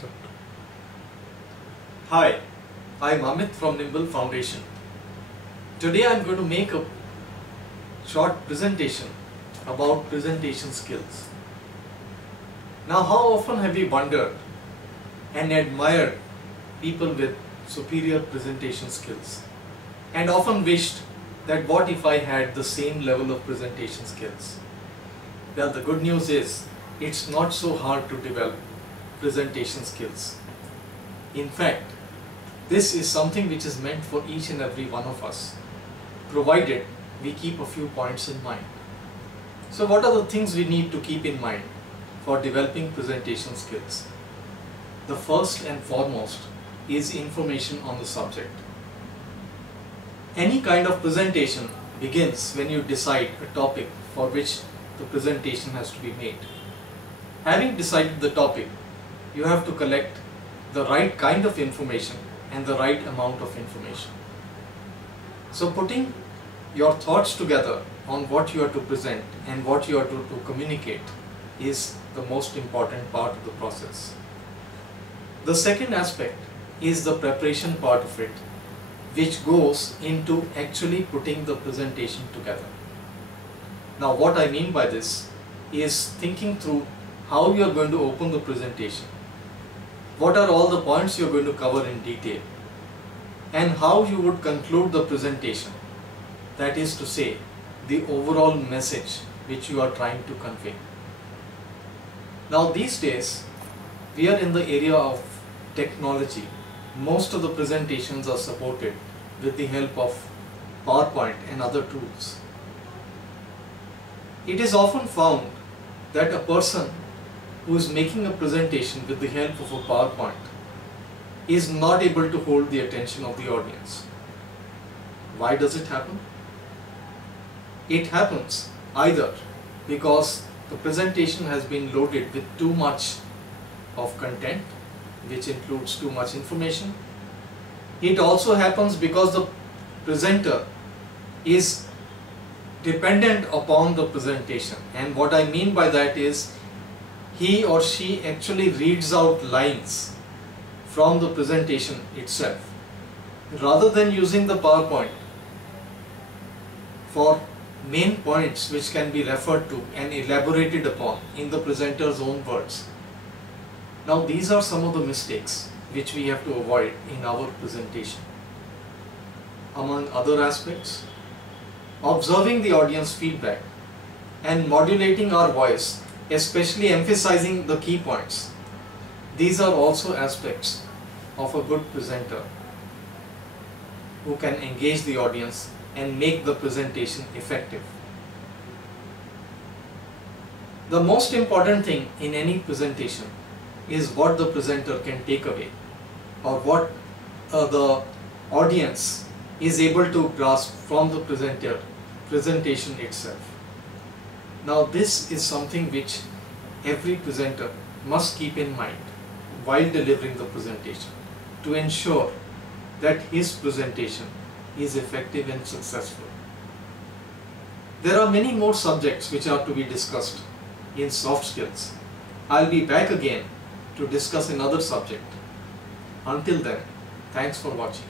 start. Hi, I'm Amit from Nimble Foundation. Today I'm going to make a short presentation about presentation skills. Now, how often have you wondered and admired people with superior presentation skills and often wished that what if I had the same level of presentation skills? Well, the good news is it's not so hard to develop presentation skills. In fact, this is something which is meant for each and every one of us, provided we keep a few points in mind. So what are the things we need to keep in mind for developing presentation skills? The first and foremost is information on the subject. Any kind of presentation begins when you decide a topic for which the presentation has to be made. Having decided the topic, you have to collect the right kind of information and the right amount of information. So putting your thoughts together on what you are to present and what you are to communicate is the most important part of the process. The second aspect is the preparation part of it, which goes into actually putting the presentation together. Now, what I mean by this is thinking through how you are going to open the presentation, what are all the points you are going to cover in detail, and how you would conclude the presentation, that is to say, the overall message which you are trying to convey. Now, these days, we are in the area of technology. Most of the presentations are supported with the help of PowerPoint and other tools. It is often found that a person who is making a presentation with the help of a PowerPoint is not able to hold the attention of the audience. Why does it happen? It happens either because the presentation has been loaded with too much of content, which includes too much information. It also happens because the presenter is dependent upon the presentation, and what I mean by that is he or she actually reads out lines from the presentation itself rather than using the PowerPoint for main points which can be referred to and elaborated upon in the presenter's own words. Now, these are some of the mistakes which we have to avoid in our presentation. Among other aspects, observing the audience feedback and modulating our voice, especially emphasizing the key points. These are also aspects of a good presenter who can engage the audience and make the presentation effective. The most important thing in any presentation is what the presenter can take away, or what the audience is able to grasp from the presentation itself. Now, this is something which every presenter must keep in mind while delivering the presentation to ensure that his presentation is effective and successful. There are many more subjects which are to be discussed in soft skills. I'll be back again to discuss another subject. Until then, thanks for watching.